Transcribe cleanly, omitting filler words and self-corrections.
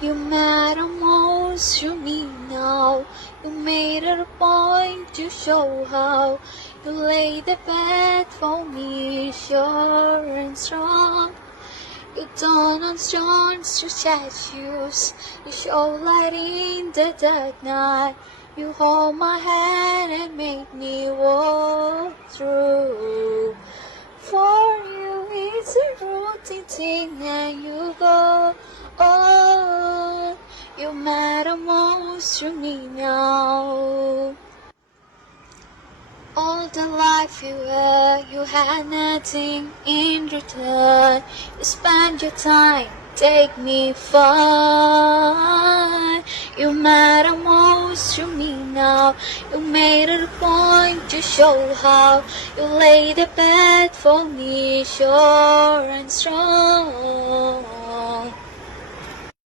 You matter most to me now. You made it a point to show how you lay the bed for me, sure and strong. You turn on stones to statues. You show light in the dark night. You hold my hand and make me walk through. For you it's a routine thing and you go on. You matter most to me now. All the life you were, you had nothing in return. You spent your time, take me far. You matter most to me now. You made it a point to show how you lay the bed for me, sure and strong.